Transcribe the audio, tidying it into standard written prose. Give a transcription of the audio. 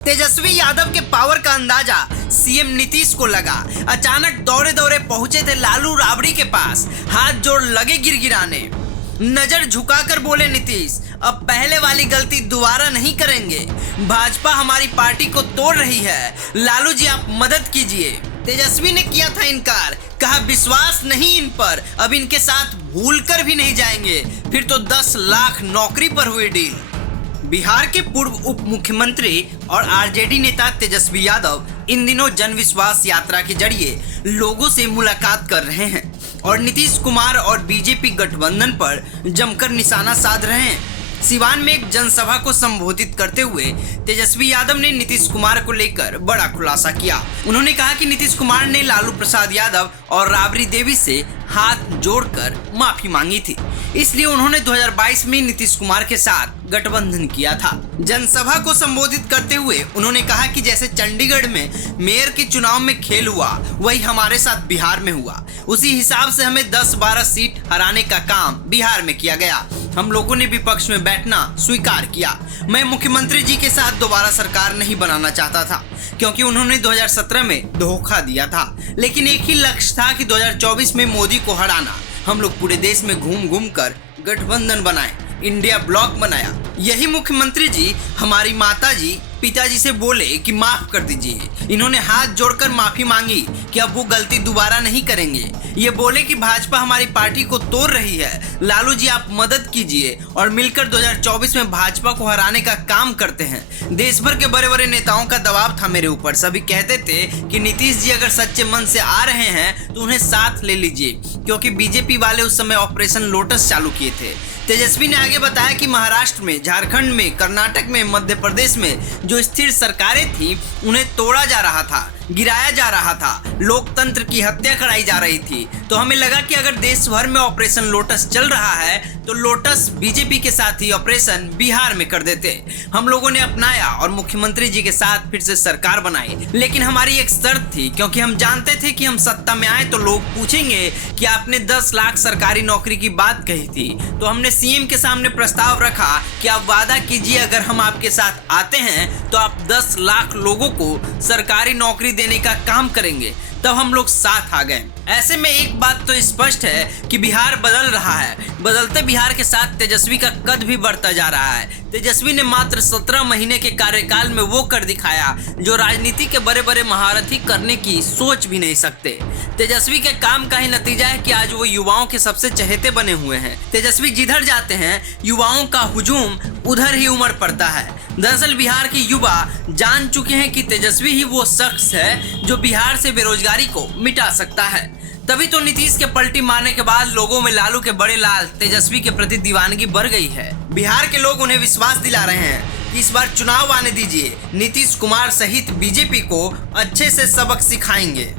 तेजस्वी यादव के पावर का अंदाजा सीएम नीतीश को लगा। अचानक दौड़े दौड़े पहुंचे थे लालू राबड़ी के पास, हाथ जोड़ लगे गिड़गिड़ाने। नजर झुकाकर बोले नीतीश, अब पहले वाली गलती दोबारा नहीं करेंगे। भाजपा हमारी पार्टी को तोड़ रही है, लालू जी आप मदद कीजिए। तेजस्वी ने किया था इनकार, कहा विश्वास नहीं इन पर, अब इनके साथ भूल कर भी नहीं जाएंगे। फिर तो 10 लाख नौकरी पर हुई डील। बिहार के पूर्व उप मुख्यमंत्री और आरजेडी नेता तेजस्वी यादव इन दिनों जन विश्वास यात्रा के जरिए लोगों से मुलाकात कर रहे हैं और नीतीश कुमार और बीजेपी गठबंधन पर जमकर निशाना साध रहे हैं। सिवान में एक जनसभा को संबोधित करते हुए तेजस्वी यादव ने नीतीश कुमार को लेकर बड़ा खुलासा किया। उन्होंने कहा कि नीतीश कुमार ने लालू प्रसाद यादव और राबड़ी देवी से हाथ जोड़कर माफी मांगी थी, इसलिए उन्होंने 2022 में नीतीश कुमार के साथ गठबंधन किया था। जनसभा को संबोधित करते हुए उन्होंने कहा कि जैसे चंडीगढ़ में मेयर के चुनाव में खेल हुआ, वही हमारे साथ बिहार में हुआ। उसी हिसाब से हमें 10-12 सीट हराने का काम बिहार में किया गया। हम लोगों ने विपक्ष में बैठना स्वीकार किया। मैं मुख्यमंत्री जी के साथ दोबारा सरकार नहीं बनाना चाहता था, क्योंकि उन्होंने 2017 में धोखा दिया था, लेकिन एक ही लक्ष्य था कि 2024 में मोदी को हराना। हम लोग पूरे देश में घूम घूम कर गठबंधन बनाए, इंडिया ब्लॉक बनाया। यही मुख्यमंत्री जी हमारी माता जी पिताजी से बोले कि माफ कर दीजिए। इन्होंने हाथ जोड़कर माफी मांगी कि अब वो गलती दोबारा नहीं करेंगे। ये बोले कि भाजपा हमारी पार्टी को तोड़ रही है, लालू जी आप मदद कीजिए और मिलकर 2024 में भाजपा को हराने का काम करते हैं। देश भर के बड़े बड़े नेताओं का दबाव था मेरे ऊपर। सभी कहते थे कि नीतीश जी अगर सच्चे मन से आ रहे हैं तो उन्हें साथ ले लीजिए, क्योंकि बीजेपी वाले उस समय ऑपरेशन लोटस चालू किए थे। तेजस्वी ने आगे बताया कि महाराष्ट्र में, झारखंड में, कर्नाटक में, मध्य प्रदेश में जो स्थिर सरकारें थी उन्हें तोड़ा जा रहा था, गिराया जा रहा था, लोकतंत्र की हत्या कराई जा रही थी। तो हमें लगा कि अगर देश भर में ऑपरेशन लोटस चल रहा है तो लोटस बीजेपी के साथ ही ऑपरेशन बिहार में कर देते। हम लोगों ने अपनाया और मुख्यमंत्री जी के साथ फिर से सरकार बनाई, लेकिन हमारी एक शर्त थी, क्योंकि हम जानते थे कि हम सत्ता में आए तो लोग पूछेंगे कि आपने 10 लाख सरकारी नौकरी की बात कही थी। तो हमने सीएम के सामने प्रस्ताव रखा कि आप वादा कीजिए अगर हम आपके साथ आते हैं तो आप 10 लाख लोगों को सरकारी नौकरी देने का काम करेंगे। तब हम लोग साथ आ गए। ऐसे में एक बात तो स्पष्ट है कि बिहार बदल रहा है। बदलते बिहार के साथ तेजस्वी का कद भी बढ़ता जा रहा है। तेजस्वी ने मात्र 17 महीने के कार्यकाल में वो कर दिखाया जो राजनीति के बड़े बड़े महारथी करने की सोच भी नहीं सकते। तेजस्वी के काम का ही नतीजा है कि आज वो युवाओं के सबसे चहेते बने हुए हैं। तेजस्वी जिधर जाते हैं युवाओं का हुजूम उधर ही उमड़ पड़ता है। दरअसल बिहार के युवा जान चुके हैं कि तेजस्वी ही वो शख्स है जो बिहार से बेरोजगारी को मिटा सकता है। तभी तो नीतीश के पलटी मारने के बाद लोगों में लालू के बड़े लाल तेजस्वी के प्रति दीवानगी बढ़ गई है। बिहार के लोग उन्हें विश्वास दिला रहे हैं कि इस बार चुनाव आने दीजिए, नीतीश कुमार सहित बीजेपी को अच्छे से सबक सिखाएंगे।